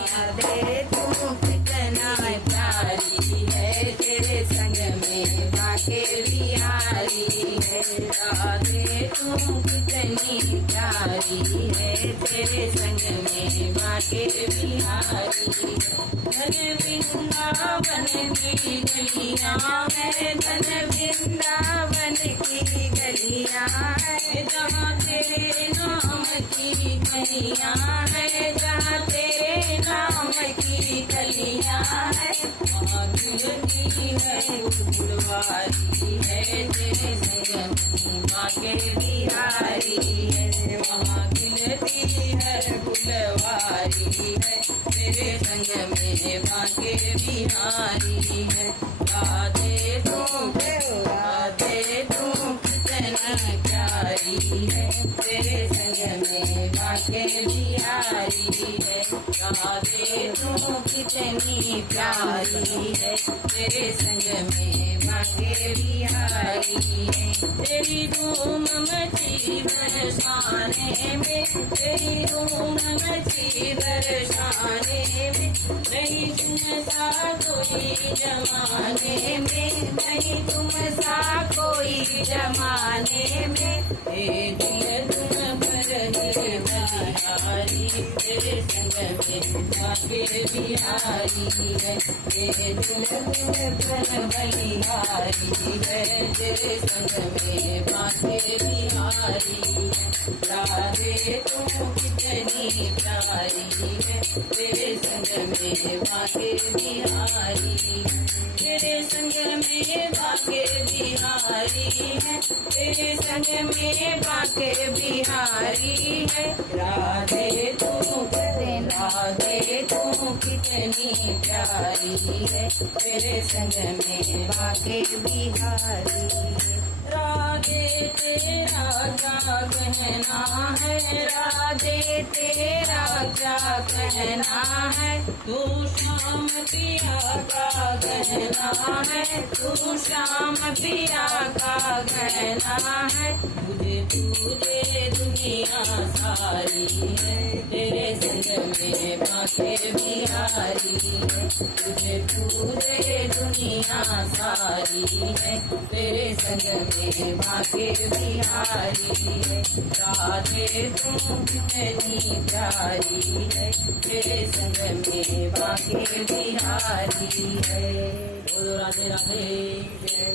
राधे तू कितना प्यारी है, तेरे संग में बाके बिहारी है। राधे तू कितनी प्यारी है, तेरे संग में बाके बिहारी है। धन वृंदावन की गलियां है, धन वृंदावन की गलियां है, जहाँ तेरे नाम की गलियां है, जहाँ तेरे नाम की गलियां है। वहाँ खिलती है फुलवारी है, तेरे संग में बाके बिहारी है। वहाँ खिलती है फुलवारी है, तेरे संग में बाके बिहारी है। राधे तू कितना प्यारी है, तेरे संग में बाके बिहारी है। राधे तू कितनी प्यारी है, तेरे संग में बाके बिहारी है। तेरी धूम मची बरसाने में, तेरी धूम मची बरसाने में, नहीं तुम सा कोई जमाने में, नहीं तुम सा कोई जमाने में। दिल तुम पर ही बिहारी, तेरे संग में बाके बिहारी है। दिल तुम पर बलिहारी है, तेरे संग में बाके बिहारी है। राधे तू कितनी प्यारी है, तेरे संग में बाके बिहारी है। तेरे संग में बाके बिहारी है, तेरे संग में बाके बिहारी है। राधे तू कितनी प्यारी है, तेरे संग में बाके बिहारी है। राधे तेरा क्या कहना है, राधे तेरा क्या कहना है, तू श्याम पिया का कहना है, तू श्याम पिया का कहना है। तुझे तुझे दुनिया सारी है, तेरे संग में बाके बिहारी है। तुझे तुझे दुनिया सारी है, तेरे संग में बाके बिहारी है। राधे तू कितनी प्यारी है, तेरे संग में बाके बिहारी है। बोलो राधे राधे जय।